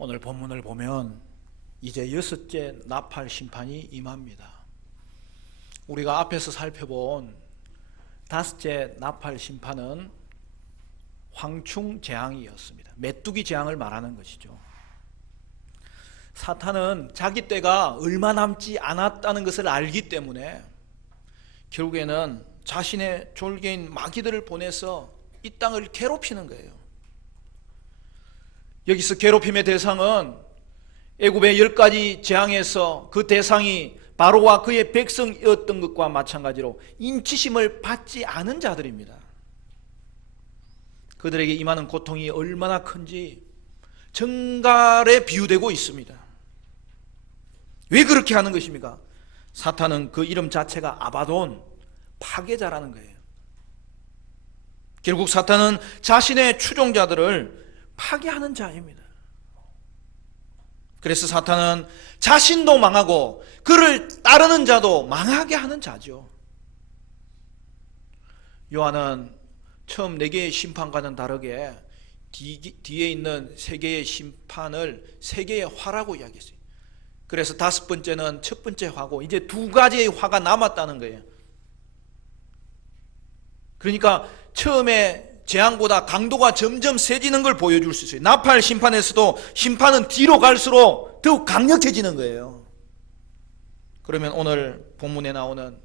오늘 본문을 보면 이제 여섯째 나팔 심판이 임합니다. 우리가 앞에서 살펴본 다섯째 나팔 심판은 황충 재앙이었습니다. 메뚜기 재앙을 말하는 것이죠. 사탄은 자기 때가 얼마 남지 않았다는 것을 알기 때문에 결국에는 자신의 졸개인 마귀들을 보내서 이 땅을 괴롭히는 거예요. 여기서 괴롭힘의 대상은 애굽의 10가지 재앙에서 그 대상이 바로와 그의 백성이었던 것과 마찬가지로 인치심을 받지 않은 자들입니다. 그들에게 임하는 고통이 얼마나 큰지 정갈에 비유되고 있습니다. 왜 그렇게 하는 것입니까? 사탄은 그 이름 자체가 아바돈, 파괴자라는 거예요. 결국 사탄은 자신의 추종자들을 파괴하는 자입니다. 그래서 사탄은 자신도 망하고 그를 따르는 자도 망하게 하는 자죠. 요한은 처음 4개의 심판과는 다르게 뒤에 있는 3개의 심판을 3개의 화라고 이야기했어요. 그래서 5번째는 첫 번째 화고 이제 2가지의 화가 남았다는 거예요. 그러니까 처음에 재앙보다 강도가 점점 세지는 걸 보여줄 수 있어요. 나팔 심판에서도 심판은 뒤로 갈수록 더욱 강력해지는 거예요. 그러면 오늘 본문에 나오는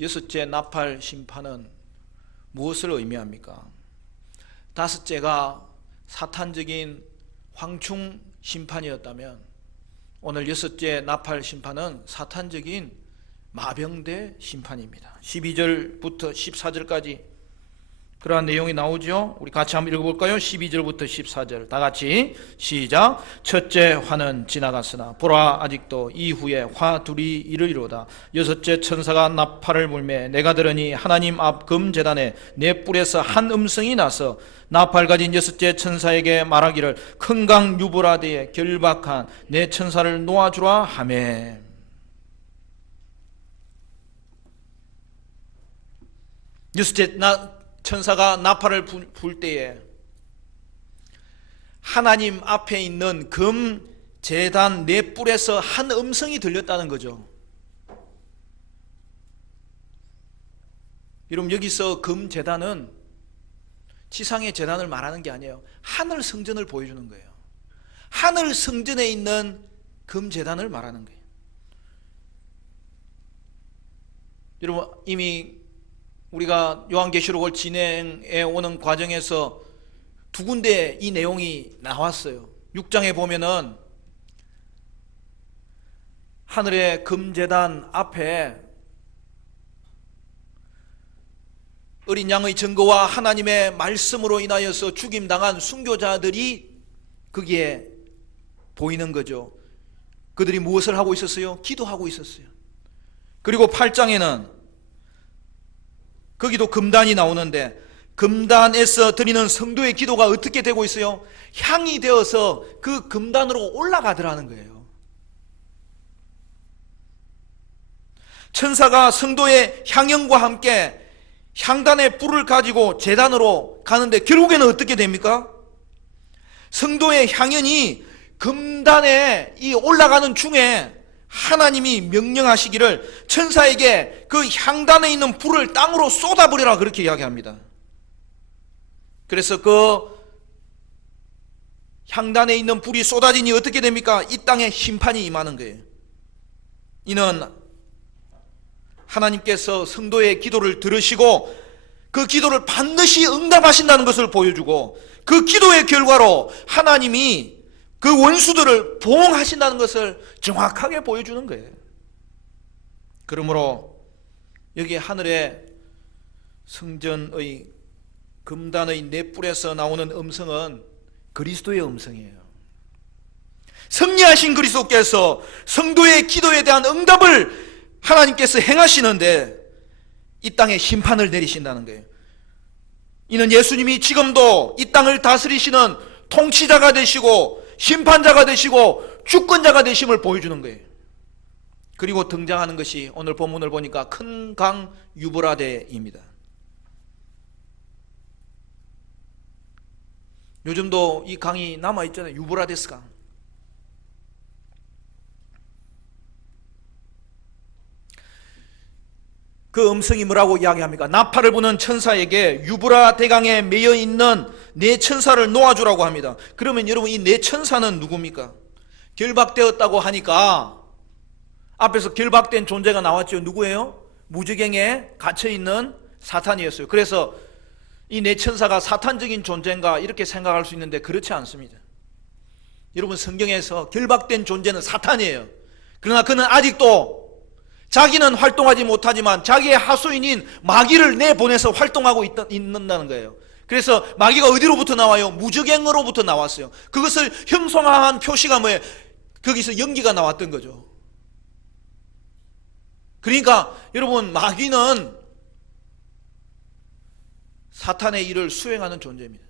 여섯째 나팔 심판은 무엇을 의미합니까? 다섯째가 사탄적인 황충 심판이었다면 오늘 여섯째 나팔 심판은 사탄적인 마병대 심판입니다. 12절부터 14절까지 그러한 내용이 나오죠. 우리 같이 한번 읽어볼까요? 12절부터 14절 다 같이 시작. 첫째 화는 지나갔으나 보라 아직도 이후에 화 둘이 이르리로다. 여섯째 천사가 나팔을 불매 내가 들으니 하나님 앞 금제단에 네 뿔에서 한 음성이 나서 나팔 가진 여섯째 천사에게 말하기를 큰 강 유브라데에 결박한 네 천사를 놓아주라 하매. 여섯째 천사가 나팔을 불 때에 하나님 앞에 있는 금 제단 네 뿔에서 한 음성이 들렸다는 거죠. 여러분 여기서 금 제단은 지상의 제단을 말하는 게 아니에요. 하늘 성전을 보여주는 거예요. 하늘 성전에 있는 금 제단을 말하는 거예요. 여러분 이미 우리가 요한계시록을 진행해 오는 과정에서 2군데 이 내용이 나왔어요. 6장에 보면은 하늘의 금제단 앞에 어린 양의 증거와 하나님의 말씀으로 인하여서 죽임당한 순교자들이 거기에 보이는 거죠. 그들이 무엇을 하고 있었어요? 기도하고 있었어요. 그리고 8장에는 거기도 금단이 나오는데 금단에서 드리는 성도의 기도가 어떻게 되고 있어요? 향이 되어서 그 금단으로 올라가더라는 거예요. 천사가 성도의 향연과 함께 향단의 불을 가지고 제단으로 가는데 결국에는 어떻게 됩니까? 성도의 향연이 금단에 이 올라가는 중에 하나님이 명령하시기를 천사에게 그 향단에 있는 불을 땅으로 쏟아버리라 그렇게 이야기합니다. 그래서 그 향단에 있는 불이 쏟아지니 어떻게 됩니까? 이 땅에 심판이 임하는 거예요. 이는 하나님께서 성도의 기도를 들으시고 그 기도를 반드시 응답하신다는 것을 보여주고 그 기도의 결과로 하나님이 그 원수들을 보응하신다는 것을 정확하게 보여주는 거예요. 그러므로 여기 하늘의 성전의 금단의 네 뿔에서 나오는 음성은 그리스도의 음성이에요. 승리하신 그리스도께서 성도의 기도에 대한 응답을 하나님께서 행하시는데 이 땅에 심판을 내리신다는 거예요. 이는 예수님이 지금도 이 땅을 다스리시는 통치자가 되시고 심판자가 되시고 주권자가 되심을 보여주는 거예요. 그리고 등장하는 것이 오늘 본문을 보니까 큰 강 유브라데입니다. 요즘도 이 강이 남아있잖아요. 유브라데스 강. 그 음성이 뭐라고 이야기합니까? 나팔을 부는 천사에게 유브라 대강에 매여 있는 네 천사를 놓아주라고 합니다. 그러면 여러분, 이 네 천사는 누굽니까? 결박되었다고 하니까 앞에서 결박된 존재가 나왔죠. 누구예요? 무지갱에 갇혀있는 사탄이었어요. 그래서 이 네 천사가 사탄적인 존재인가 이렇게 생각할 수 있는데 그렇지 않습니다. 여러분, 성경에서 결박된 존재는 사탄이에요. 그러나 그는 아직도 자기는 활동하지 못하지만 자기의 하수인인 마귀를 내보내서 활동하고 있는다는 거예요. 그래서 마귀가 어디로부터 나와요? 무적행으로부터 나왔어요. 그것을 형성한 표시가 뭐예요? 거기서 연기가 나왔던 거죠. 그러니까 여러분, 마귀는 사탄의 일을 수행하는 존재입니다.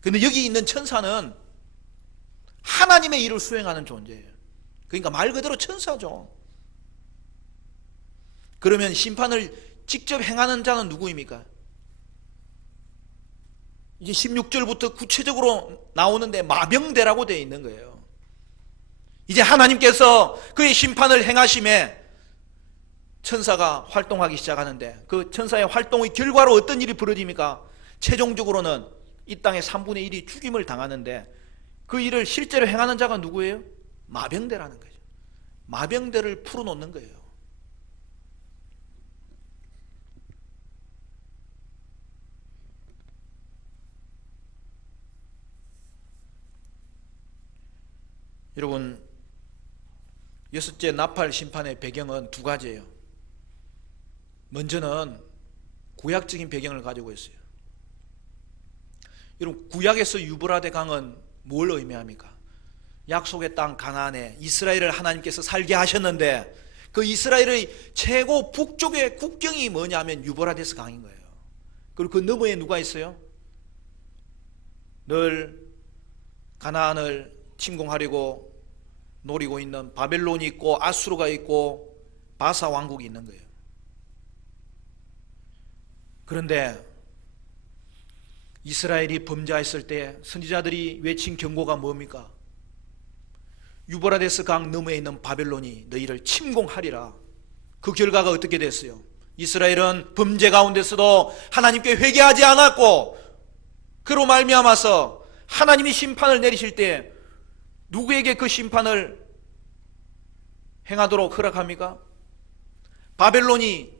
근데 여기 있는 천사는 하나님의 일을 수행하는 존재예요. 그러니까 말 그대로 천사죠. 그러면 심판을 직접 행하는 자는 누구입니까? 이제 16절부터 구체적으로 나오는데 마병대라고 되어 있는 거예요. 이제 하나님께서 그의 심판을 행하심에 천사가 활동하기 시작하는데 그 천사의 활동의 결과로 어떤 일이 벌어집니까? 최종적으로는 이 땅의 3분의 1이 죽임을 당하는데 그 일을 실제로 행하는 자가 누구예요? 마병대라는 거죠. 마병대를 풀어놓는 거예요. 여러분, 여섯째 나팔 심판의 배경은 두 가지예요. 먼저는 구약적인 배경을 가지고 있어요. 여러분, 구약에서 유브라데 강은 뭘 의미합니까? 약속의 땅 가나안에 이스라엘을 하나님께서 살게 하셨는데 그 이스라엘의 최고 북쪽의 국경이 뭐냐면 유브라데스 강인 거예요. 그리고 그 너머에 누가 있어요? 늘 가나안을 침공하려고 노리고 있는 바벨론이 있고 아수르가 있고 바사 왕국이 있는 거예요. 그런데 이스라엘이 범죄했을 때 선지자들이 외친 경고가 뭡니까? 유브라데스 강 너머에 있는 바벨론이 너희를 침공하리라. 그 결과가 어떻게 됐어요? 이스라엘은 범죄 가운데서도 하나님께 회개하지 않았고 그로 말미암아서 하나님이 심판을 내리실 때 누구에게 그 심판을 행하도록 허락합니까? 바벨론이,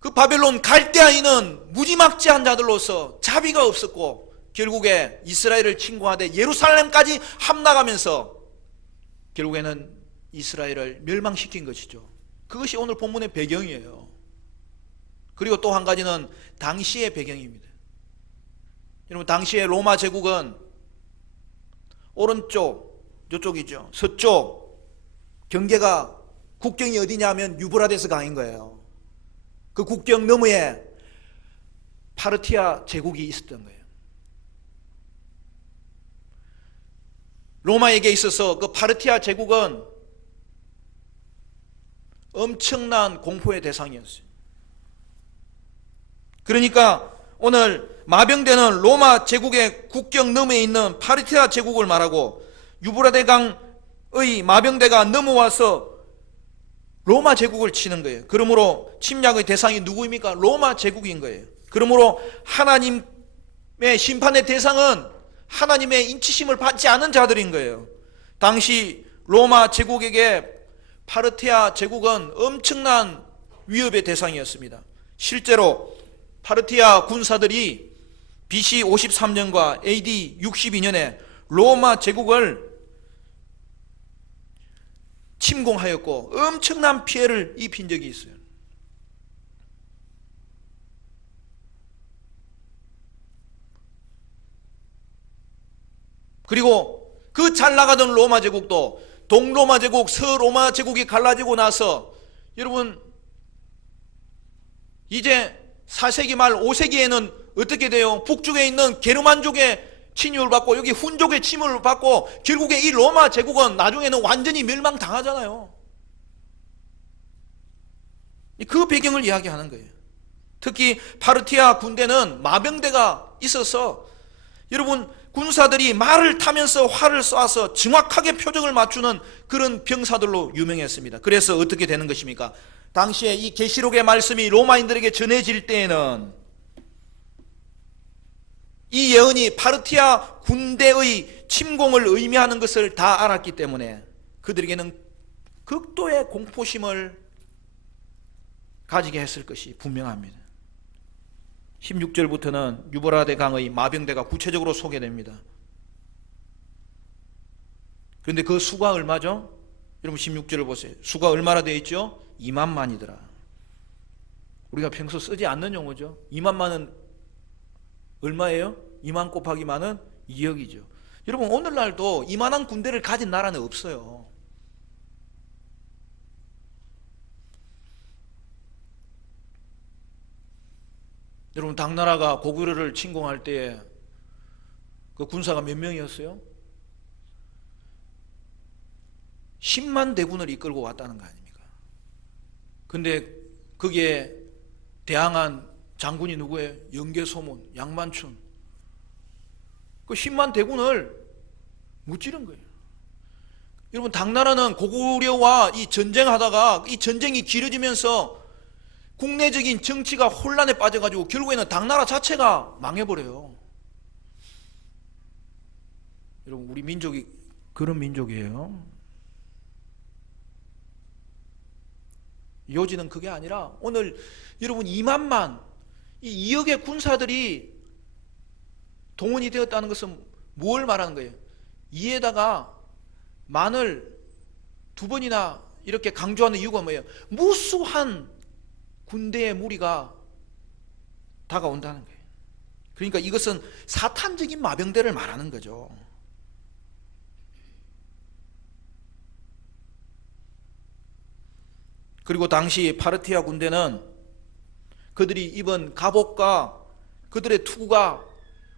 그 바벨론 갈대아인은 무지막지한 자들로서 자비가 없었고 결국에 이스라엘을 침공하되 예루살렘까지 함락하면서 결국에는 이스라엘을 멸망시킨 것이죠. 그것이 오늘 본문의 배경이에요. 그리고 또 한 가지는 당시의 배경입니다. 여러분, 당시의 로마 제국은 오른쪽, 저쪽이죠. 서쪽 경계가, 국경이 어디냐면 유브라데스 강인 거예요. 그 국경 너머에 파르티아 제국이 있었던 거예요. 로마에게 있어서 그 파르티아 제국은 엄청난 공포의 대상이었어요. 그러니까 오늘 마병대는 로마 제국의 국경 너머에 있는 파르티아 제국을 말하고 유브라데 강의 마병대가 넘어와서 로마 제국을 치는 거예요. 그러므로 침략의 대상이 누구입니까? 로마 제국인 거예요. 그러므로 하나님의 심판의 대상은 하나님의 인치심을 받지 않은 자들인 거예요. 당시 로마 제국에게 파르티아 제국은 엄청난 위협의 대상이었습니다. 실제로 파르티아 군사들이 BC 53년과 AD 62년에 로마 제국을 침공하였고 엄청난 피해를 입힌 적이 있어요. 그리고 그 잘 나가던 로마 제국도 동로마 제국, 서로마 제국이 갈라지고 나서 여러분 이제 4세기 말 5세기에는 어떻게 돼요? 북쪽에 있는 게르만족의 침입을 받고 여기 훈족의 침입을 받고 결국에 이 로마 제국은 나중에는 완전히 멸망당하잖아요. 그 배경을 이야기하는 거예요. 특히 파르티아 군대는 마병대가 있어서 여러분, 군사들이 말을 타면서 활을 쏴서 정확하게 표정을 맞추는 그런 병사들로 유명했습니다. 그래서 어떻게 되는 것입니까? 당시에 이 계시록의 말씀이 로마인들에게 전해질 때에는 이 예언이 파르티아 군대의 침공을 의미하는 것을 다 알았기 때문에 그들에게는 극도의 공포심을 가지게 했을 것이 분명합니다. 16절부터는 유브라데 강의 마병대가 구체적으로 소개됩니다. 그런데 그 수가 얼마죠? 여러분 16절을 보세요. 수가 얼마나 되어 있죠? 2만만이더라. 우리가 평소 쓰지 않는 용어죠. 2만만은 얼마예요? 2만 곱하기 만은 2억이죠. 여러분 오늘날도 이만한 군대를 가진 나라는 없어요. 여러분 당나라가 고구려를 침공할 때 그 군사가 몇 명이었어요? 10만 대군을 이끌고 왔다는 거 아닙니까? 근데 거기에 대항한 장군이 누구예요? 영계소문, 양만춘. 그 10만 대군을 무찌른 거예요. 여러분 당나라는 고구려와 이 전쟁하다가 이 전쟁이 길어지면서 국내적인 정치가 혼란에 빠져가지고 결국에는 당나라 자체가 망해버려요. 여러분 우리 민족이 그런 민족이에요. 요지는 그게 아니라 오늘 여러분 2만만 이 2억의 군사들이 동원이 되었다는 것은 뭘 말하는 거예요? 이에다가 만을 두 번이나 이렇게 강조하는 이유가 뭐예요? 무수한 군대의 무리가 다가온다는 거예요. 그러니까 이것은 사탄적인 마병대를 말하는 거죠. 그리고 당시 파르티아 군대는 그들이 입은 갑옷과 그들의 투구가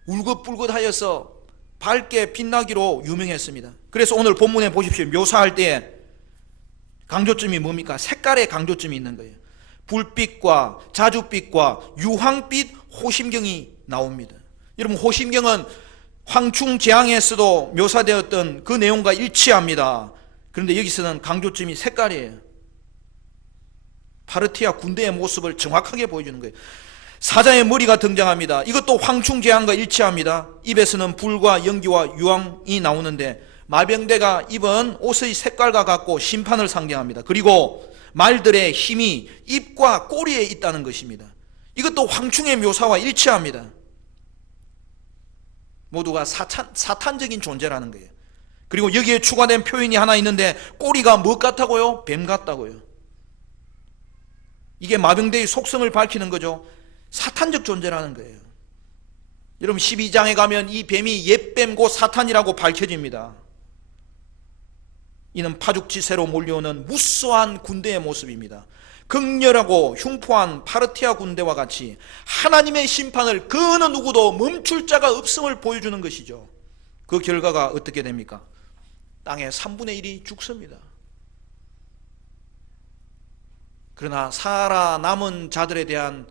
울긋불긋하여서 밝게 빛나기로 유명했습니다. 그래서 오늘 본문에 보십시오. 묘사할 때 강조점이 뭡니까? 색깔의 강조점이 있는 거예요. 불빛과 자줏빛과 유황빛 호심경이 나옵니다. 여러분 호심경은 황충재앙에서도 묘사되었던 그 내용과 일치합니다. 그런데 여기서는 강조점이 색깔이에요. 파르티아 군대의 모습을 정확하게 보여주는 거예요. 사자의 머리가 등장합니다. 이것도 황충재앙과 일치합니다. 입에서는 불과 연기와 유황이 나오는데 마병대가 입은 옷의 색깔과 같고 심판을 상징합니다. 그리고 말들의 힘이 입과 꼬리에 있다는 것입니다. 이것도 황충의 묘사와 일치합니다. 모두가 사탄적인 존재라는 거예요. 그리고 여기에 추가된 표현이 하나 있는데 꼬리가 뭐 같다고요? 뱀 같다고요. 이게 마병대의 속성을 밝히는 거죠. 사탄적 존재라는 거예요. 여러분 12장에 가면 이 뱀이 옛뱀 곧 사탄이라고 밝혀집니다. 이는 파죽지세로 몰려오는 무수한 군대의 모습입니다. 극렬하고 흉포한 파르티아 군대와 같이 하나님의 심판을 그 어느 누구도 멈출 자가 없음을 보여주는 것이죠. 그 결과가 어떻게 됩니까? 땅의 3분의 1이 죽습니다. 그러나 살아남은 자들에 대한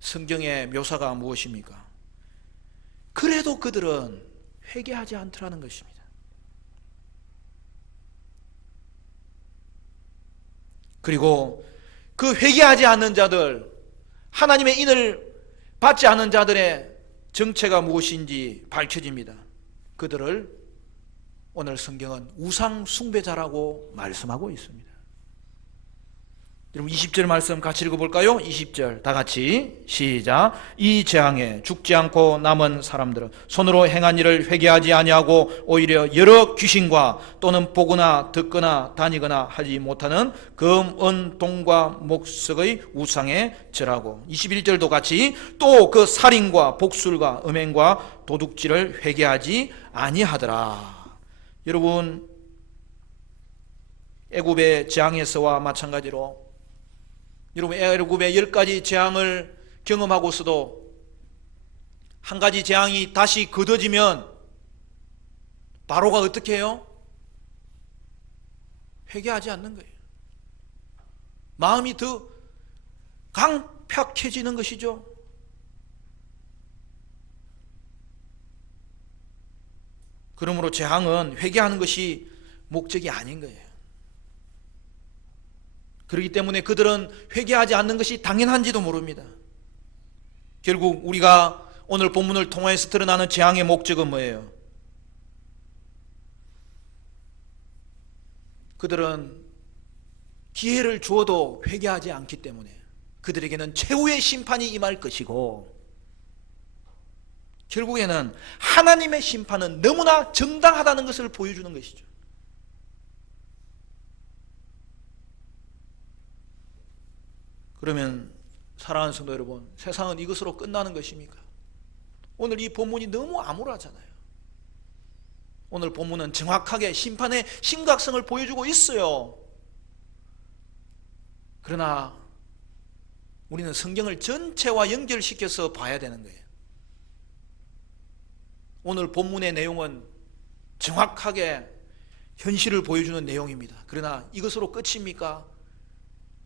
성경의 묘사가 무엇입니까? 그래도 그들은 회개하지 않더라는 것입니다. 그리고 그 회개하지 않는 자들, 하나님의 인을 받지 않은 자들의 정체가 무엇인지 밝혀집니다. 그들을 오늘 성경은 우상 숭배자라고 말씀하고 있습니다. 여러분 20절 말씀 같이 읽어볼까요? 20절 다 같이 시작. 이 재앙에 죽지 않고 남은 사람들은 손으로 행한 일을 회개하지 아니하고 오히려 여러 귀신과 또는 보거나 듣거나 다니거나 하지 못하는 금, 은, 동과 목석의 우상에 절하고 21절도 같이 또 그 살인과 복술과 음행과 도둑질을 회개하지 아니하더라. 여러분 애굽의 재앙에서와 마찬가지로 여러분 애굽의 10가지 재앙을 경험하고서도 한 가지 재앙이 다시 거둬지면 바로가 어떻게 해요? 회개하지 않는 거예요. 마음이 더 강팍해지는 것이죠. 그러므로 재앙은 회개하는 것이 목적이 아닌 거예요. 그렇기 때문에 그들은 회개하지 않는 것이 당연한지도 모릅니다. 결국 우리가 오늘 본문을 통해서 드러나는 재앙의 목적은 뭐예요? 그들은 기회를 주어도 회개하지 않기 때문에 그들에게는 최후의 심판이 임할 것이고, 결국에는 하나님의 심판은 너무나 정당하다는 것을 보여주는 것이죠. 그러면 사랑하는 성도 여러분, 세상은 이것으로 끝나는 것입니까? 오늘 이 본문이 너무 암울하잖아요. 오늘 본문은 정확하게 심판의 심각성을 보여주고 있어요. 그러나 우리는 성경을 전체와 연결시켜서 봐야 되는 거예요. 오늘 본문의 내용은 정확하게 현실을 보여주는 내용입니다. 그러나 이것으로 끝입니까?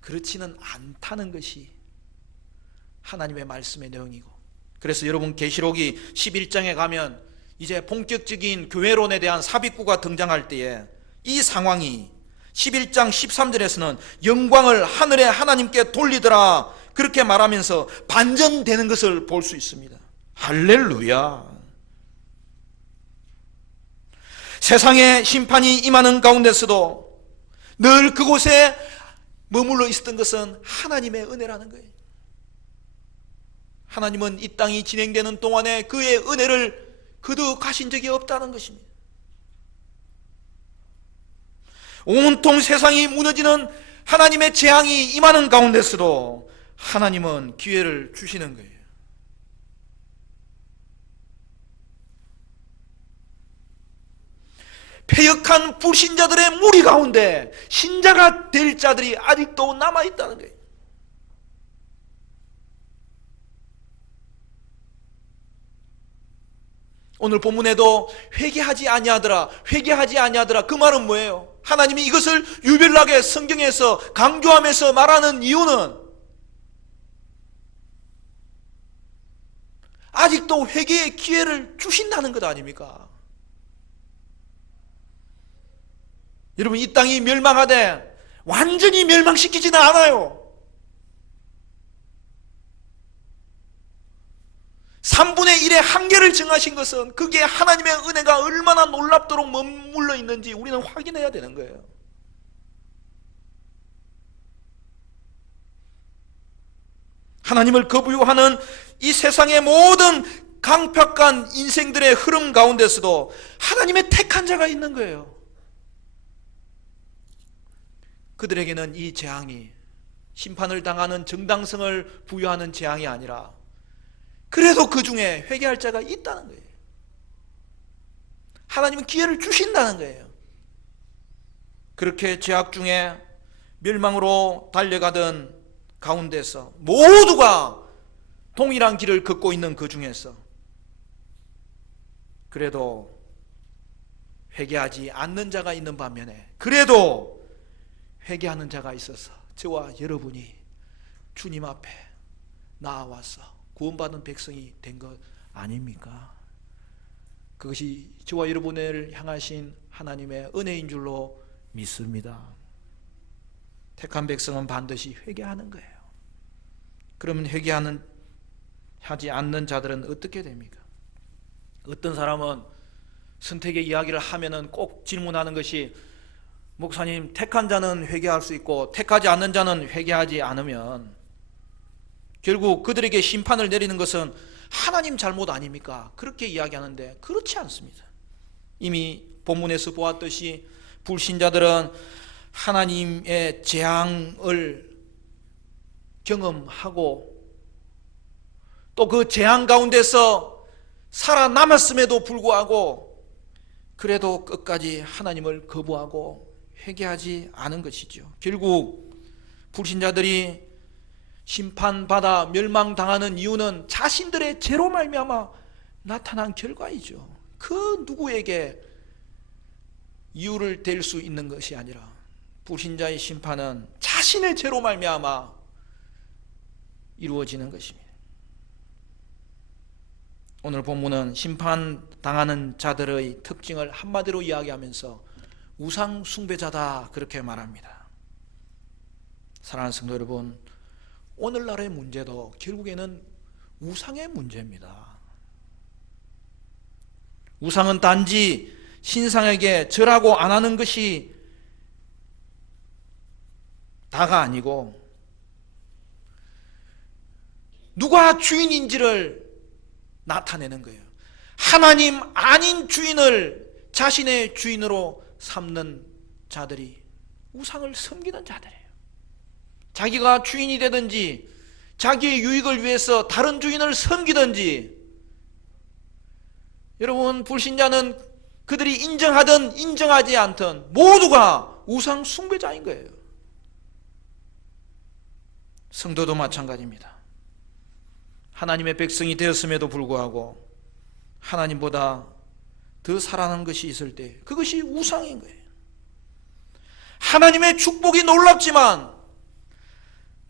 그렇지는 않다는 것이 하나님의 말씀의 내용이고, 그래서 여러분 계시록이 11장에 가면 이제 본격적인 교회론에 대한 삽입구가 등장할 때에 이 상황이 11장 13절에서는 영광을 하늘의 하나님께 돌리더라 그렇게 말하면서 반전되는 것을 볼 수 있습니다. 할렐루야. 세상의 심판이 임하는 가운데서도 늘 그곳에 머물러 있었던 것은 하나님의 은혜라는 거예요. 하나님은 이 땅이 진행되는 동안에 그의 은혜를 거두어가신 적이 없다는 것입니다. 온통 세상이 무너지는 하나님의 재앙이 임하는 가운데서도 하나님은 기회를 주시는 거예요. 패역한 불신자들의 무리 가운데 신자가 될 자들이 아직도 남아있다는 거예요. 오늘 본문에도 회개하지 아니하더라, 회개하지 아니하더라, 그 말은 뭐예요? 하나님이 이것을 유별나게 성경에서 강조하면서 말하는 이유는 아직도 회개의 기회를 주신다는 것 아닙니까? 여러분, 이 땅이 멸망하되 완전히 멸망시키지는 않아요. 3분의 1의 한계를 정하신 것은 그게 하나님의 은혜가 얼마나 놀랍도록 머물러 있는지 우리는 확인해야 되는 거예요. 하나님을 거부하는 이 세상의 모든 강팍한 인생들의 흐름 가운데서도 하나님의 택한 자가 있는 거예요. 그들에게는 이 재앙이 심판을 당하는 정당성을 부여하는 재앙이 아니라 그래도 그 중에 회개할 자가 있다는 거예요. 하나님은 기회를 주신다는 거예요. 그렇게 죄악 중에 멸망으로 달려가던 가운데서 모두가 동일한 길을 걷고 있는 그 중에서 그래도 회개하지 않는 자가 있는 반면에 그래도 회개하는 자가 있어서 저와 여러분이 주님 앞에 나와서 구원받은 백성이 된 것 아닙니까? 그것이 저와 여러분을 향하신 하나님의 은혜인 줄로 믿습니다. 택한 백성은 반드시 회개하는 거예요. 그러면 하지 않는 자들은 어떻게 됩니까? 어떤 사람은 선택의 이야기를 하면은 꼭 질문하는 것이, 목사님, 택한 자는 회개할 수 있고 택하지 않는 자는 회개하지 않으면 결국 그들에게 심판을 내리는 것은 하나님 잘못 아닙니까? 그렇게 이야기하는데 그렇지 않습니다. 이미 본문에서 보았듯이 불신자들은 하나님의 재앙을 경험하고 또 그 재앙 가운데서 살아남았음에도 불구하고 그래도 끝까지 하나님을 거부하고 회개하지 않은 것이죠. 결국 불신자들이 심판받아 멸망당하는 이유는 자신들의 죄로 말미암아 나타난 결과이죠. 그 누구에게 이유를 댈 수 있는 것이 아니라 불신자의 심판은 자신의 죄로 말미암아 이루어지는 것입니다. 오늘 본문은 심판당하는 자들의 특징을 한마디로 이야기하면서 우상 숭배자다 그렇게 말합니다. 사랑하는 성도 여러분, 오늘날의 문제도 결국에는 우상의 문제입니다. 우상은 단지 신상에게 절하고 안 하는 것이 다가 아니고 누가 주인인지를 나타내는 거예요. 하나님 아닌 주인을 자신의 주인으로 삼는 자들이 우상을 섬기는 자들이에요. 자기가 주인이 되든지 자기의 유익을 위해서 다른 주인을 섬기든지, 여러분, 불신자는 그들이 인정하든 인정하지 않든 모두가 우상 숭배자인 거예요. 성도도 마찬가지입니다. 하나님의 백성이 되었음에도 불구하고 하나님보다 더 사랑하는 것이 있을 때 그것이 우상인 거예요. 하나님의 축복이 놀랍지만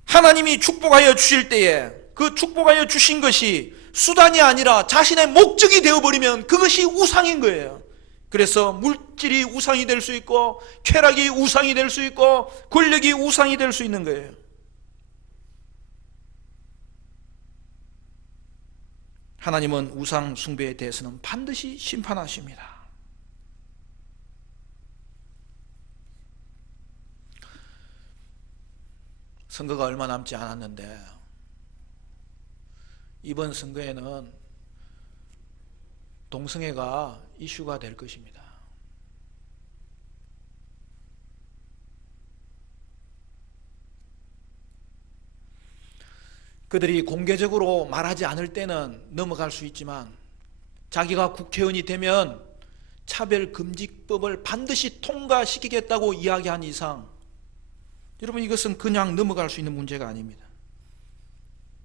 하나님이 축복하여 주실 때에 그 축복하여 주신 것이 수단이 아니라 자신의 목적이 되어버리면 그것이 우상인 거예요. 그래서 물질이 우상이 될 수 있고 쾌락이 우상이 될 수 있고 권력이 우상이 될 수 있는 거예요. 하나님은 우상 숭배에 대해서는 반드시 심판하십니다. 선거가 얼마 남지 않았는데 이번 선거에는 동성애가 이슈가 될 것입니다. 그들이 공개적으로 말하지 않을 때는 넘어갈 수 있지만 자기가 국회의원이 되면 차별금지법을 반드시 통과시키겠다고 이야기한 이상 여러분, 이것은 그냥 넘어갈 수 있는 문제가 아닙니다.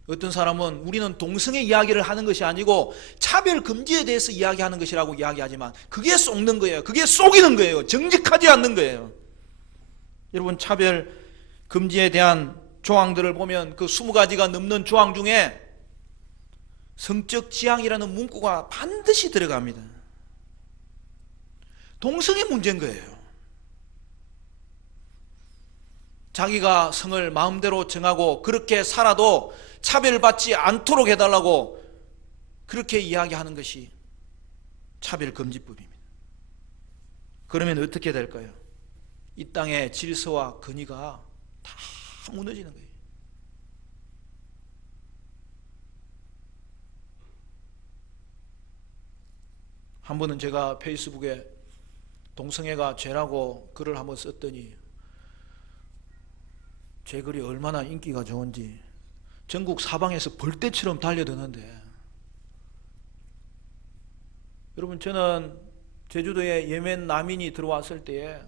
어떤 사람은 우리는 동성애 이야기를 하는 것이 아니고 차별금지에 대해서 이야기하는 것이라고 이야기하지만 그게 속는 거예요. 그게 속이는 거예요. 정직하지 않는 거예요. 여러분, 차별금지에 대한 조항들을 보면 그 20가지가 넘는 조항 중에 성적 지향이라는 문구가 반드시 들어갑니다. 동성애 문제인 거예요. 자기가 성을 마음대로 정하고 그렇게 살아도 차별받지 않도록 해달라고 그렇게 이야기하는 것이 차별금지법입니다. 그러면 어떻게 될까요? 이 땅의 질서와 권위가 다 무너지는 거예요. 한 번은 제가 페이스북에 동성애가 죄라고 글을 한번 썼더니 제 글이 얼마나 인기가 좋은지 전국 사방에서 벌떼처럼 달려드는데, 여러분, 저는 제주도에 예멘 난민이 들어왔을 때에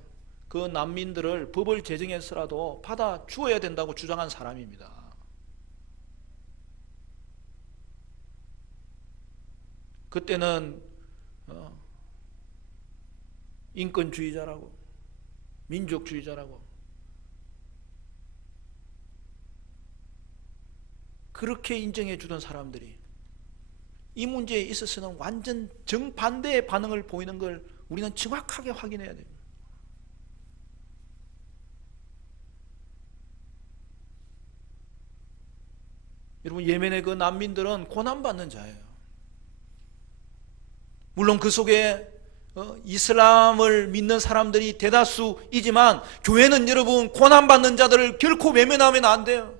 그 난민들을 법을 제정해서라도 받아 주어야 된다고 주장한 사람입니다. 그때는 인권주의자라고 민족주의자라고 그렇게 인정해 주던 사람들이 이 문제에 있어서는 완전 정반대의 반응을 보이는 걸 우리는 정확하게 확인해야 됩니다. 여러분, 예멘의 그 난민들은 고난받는 자예요. 물론 그 속에 이슬람을 믿는 사람들이 대다수이지만 교회는 여러분 고난받는 자들을 결코 외면하면 안 돼요.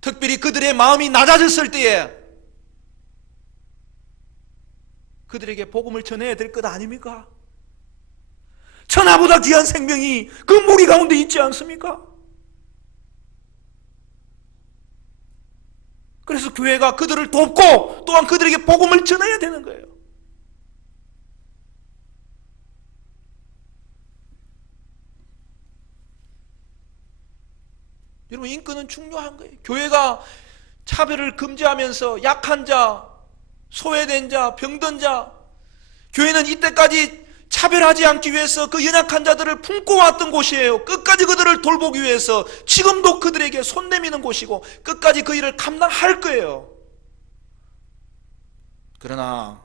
특별히 그들의 마음이 낮아졌을 때에 그들에게 복음을 전해야 될 것 아닙니까? 천하보다 귀한 생명이 그 무리 가운데 있지 않습니까? 그래서 교회가 그들을 돕고 또한 그들에게 복음을 전해야 되는 거예요. 여러분, 인권은 중요한 거예요. 교회가 차별을 금지하면서 약한 자, 소외된 자, 병든 자, 교회는 이때까지 차별하지 않기 위해서 그 연약한 자들을 품고 왔던 곳이에요. 끝까지 그들을 돌보기 위해서 지금도 그들에게 손 내미는 곳이고 끝까지 그 일을 감당할 거예요. 그러나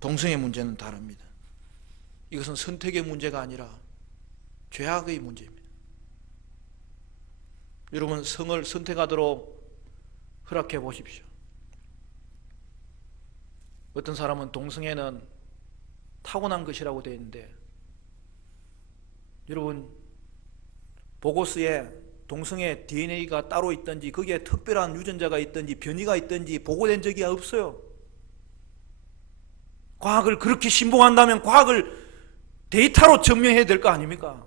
동성애 문제는 다릅니다. 이것은 선택의 문제가 아니라 죄악의 문제입니다. 여러분, 성을 선택하도록 허락해 보십시오. 어떤 사람은 동성애는 타고난 것이라고 되어 있는데, 여러분, 보고서에 동성애 DNA가 따로 있든지 거기에 특별한 유전자가 있든지 변이가 있든지 보고된 적이 없어요. 과학을 그렇게 신봉한다면 과학을 데이터로 증명해야 될 거 아닙니까?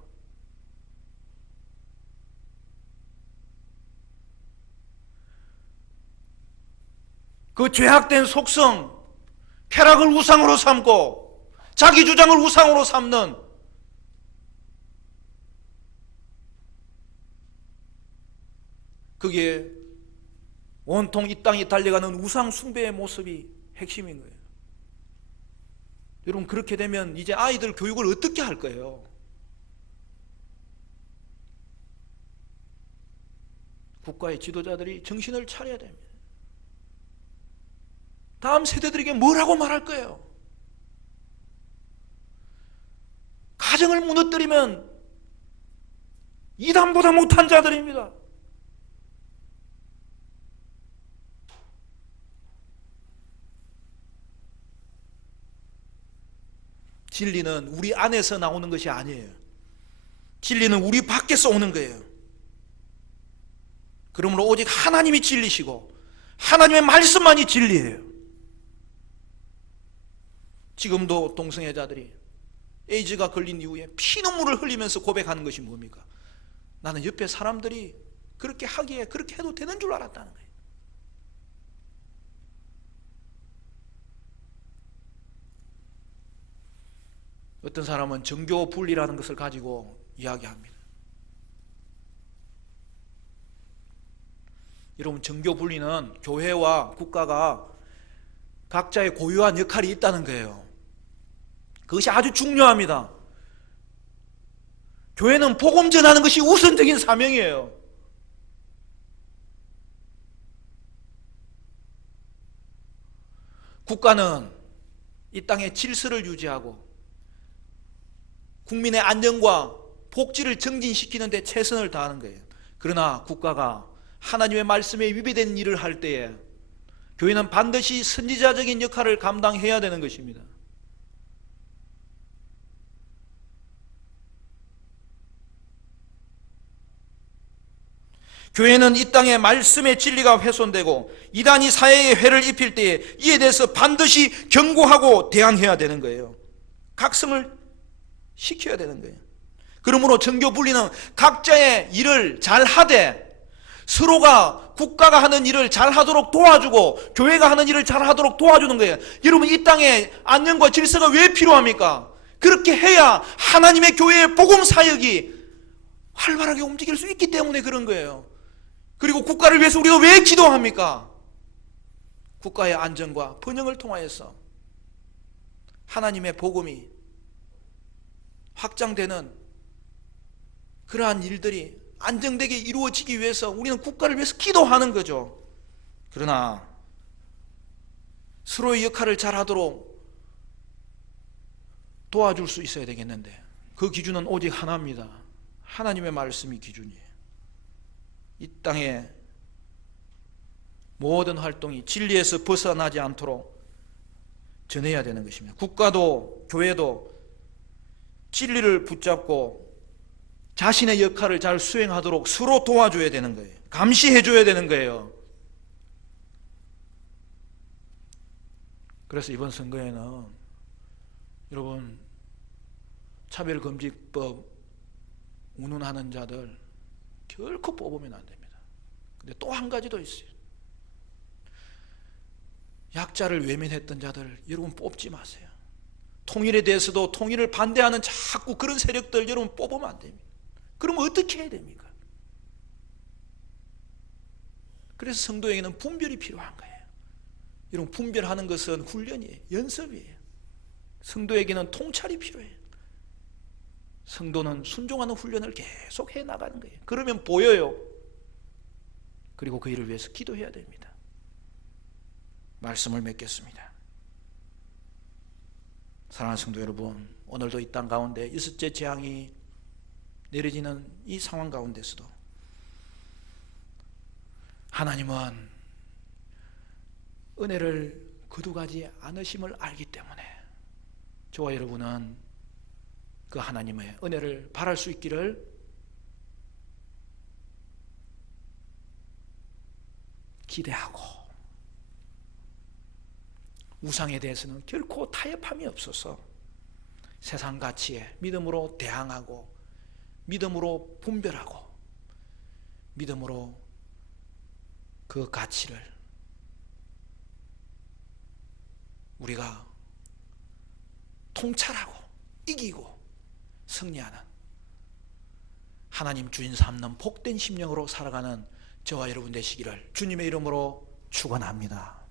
그 죄악된 속성, 쾌락을 우상으로 삼고 자기 주장을 우상으로 삼는 그게 온통 이 땅이 달려가는 우상 숭배의 모습이 핵심인 거예요. 여러분, 그렇게 되면 이제 아이들 교육을 어떻게 할 거예요? 국가의 지도자들이 정신을 차려야 됩니다. 다음 세대들에게 뭐라고 말할 거예요? 가정을 무너뜨리면 이단보다 못한 자들입니다. 진리는 우리 안에서 나오는 것이 아니에요. 진리는 우리 밖에서 오는 거예요. 그러므로 오직 하나님이 진리시고 하나님의 말씀만이 진리예요. 지금도 동성애자들이 에이즈가 걸린 이후에 피눈물을 흘리면서 고백하는 것이 뭡니까? 나는 옆에 사람들이 그렇게 하기에 그렇게 해도 되는 줄 알았다는 거예요. 어떤 사람은 정교 분리라는 것을 가지고 이야기합니다. 여러분, 정교 분리는 교회와 국가가 각자의 고유한 역할이 있다는 거예요. 그것이 아주 중요합니다. 교회는 복음 전하는 것이 우선적인 사명이에요. 국가는 이 땅의 질서를 유지하고 국민의 안전과 복지를 증진시키는 데 최선을 다하는 거예요. 그러나 국가가 하나님의 말씀에 위배된 일을 할 때에 교회는 반드시 선지자적인 역할을 감당해야 되는 것입니다. 교회는 이 땅에 말씀의 진리가 훼손되고 이단이 사회에 해를 입힐 때에 이에 대해서 반드시 경고하고 대항해야 되는 거예요. 각성을 시켜야 되는 거예요. 그러므로 정교 분리는 각자의 일을 잘 하되 서로가 국가가 하는 일을 잘 하도록 도와주고 교회가 하는 일을 잘 하도록 도와주는 거예요. 여러분, 이 땅에 안녕과 질서가 왜 필요합니까? 그렇게 해야 하나님의 교회의 복음 사역이 활발하게 움직일 수 있기 때문에 그런 거예요. 그리고 국가를 위해서 우리가 왜 기도합니까? 국가의 안정과 번영을 통하여서 하나님의 복음이 확장되는 그러한 일들이 안정되게 이루어지기 위해서 우리는 국가를 위해서 기도하는 거죠. 그러나 서로의 역할을 잘하도록 도와줄 수 있어야 되겠는데 그 기준은 오직 하나입니다. 하나님의 말씀이 기준이에요. 이 땅의 모든 활동이 진리에서 벗어나지 않도록 전해야 되는 것입니다. 국가도 교회도 진리를 붙잡고 자신의 역할을 잘 수행하도록 서로 도와줘야 되는 거예요. 감시해줘야 되는 거예요. 그래서 이번 선거에는 여러분, 차별금지법 운운하는 자들 결코 뽑으면 안 됩니다. 근데 또 한 가지도 있어요. 약자를 외면했던 자들 여러분 뽑지 마세요. 통일에 대해서도 통일을 반대하는 자꾸 그런 세력들 여러분 뽑으면 안 됩니다. 그럼 어떻게 해야 됩니까? 그래서 성도에게는 분별이 필요한 거예요. 여러분, 분별하는 것은 훈련이에요. 연습이에요. 성도에게는 통찰이 필요해요. 성도는 순종하는 훈련을 계속 해 나가는 거예요. 그러면 보여요. 그리고 그 일을 위해서 기도해야 됩니다. 말씀을 맺겠습니다. 사랑하는 성도 여러분, 오늘도 이 땅 가운데 여섯째 재앙이 내려지는 이 상황 가운데서도 하나님은 은혜를 거두가지 않으심을 알기 때문에 저와 여러분은 그 하나님의 은혜를 바랄 수 있기를 기대하고, 우상에 대해서는 결코 타협함이 없어서 세상 가치에 믿음으로 대항하고, 믿음으로 분별하고, 믿음으로 그 가치를 우리가 통찰하고 이기고 승리하는 하나님 주인 삼는 복된 심령으로 살아가는 저와 여러분 되시기를 주님의 이름으로 축원합니다.